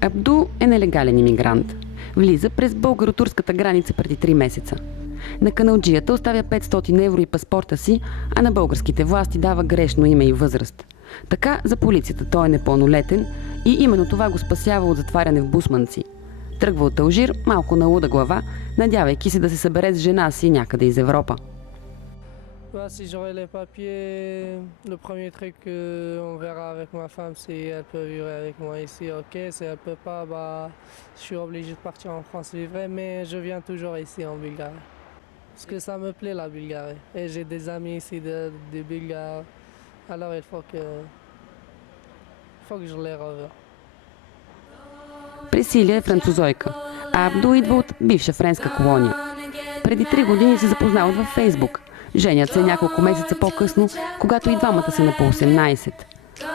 Абду е нелегален имигрант. Влиза през българо-турската граница преди 3 месеца. На каналджията оставя 500 евро и паспорта си, а на българските власти дава грешно име и възраст. Така за полицията той е непълнолетен и именно това го спасява от затваряне в Бусманци. Тръгва от Алжир, малко на луда глава, надявайки се да се събере с жена си някъде из Европа. Si j'aurai les papiers, le premier truc qu'on verra avec ma femme, si elle peut vivre avec moi ici, ok. Si elle peut pas, je suis obligé de partir en France vivre, mais je viens toujours ici en Bulgarie. Parce que ça me plaît la Bulgarie. Et j'ai des amis ici de Bulgarie. Alors il faut que je les revoie. Пресилия е французойка, а Абду идва от бивша френска колония. Преди 3 години се запознават във Фейсбук. Женят се няколко месеца по-късно, когато и двамата са на по 18.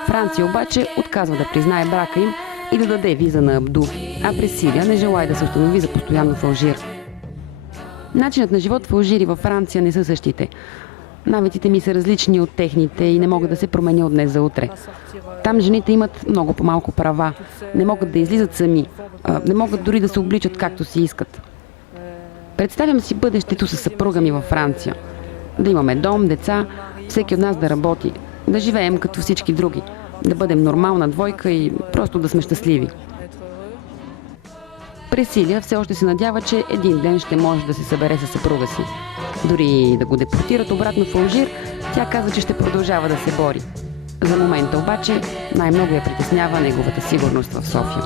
Франция обаче отказва да признае брака им и да даде виза на Абду, а Пресилия не желае да се установи за постоянно в Алжир. Начинът на живот в Алжир и във Франция не са същите. Навиците ми са различни от техните и не могат да се променя от днес за утре. Там жените имат много по-малко права, не могат да излизат сами, не могат дори да се обличат както си искат. Представям си бъдещето със съпруга ми във Франция. Да имаме дом, деца, всеки от нас да работи, да живеем като всички други, да бъдем нормална двойка и просто да сме щастливи. Пресилия все още се надява, че един ден ще може да се събере със съпруга си. Дори да го депортират обратно в Алжир, тя каза, че ще продължава да се бори. За момента обаче най-много я притеснява неговата сигурност в София.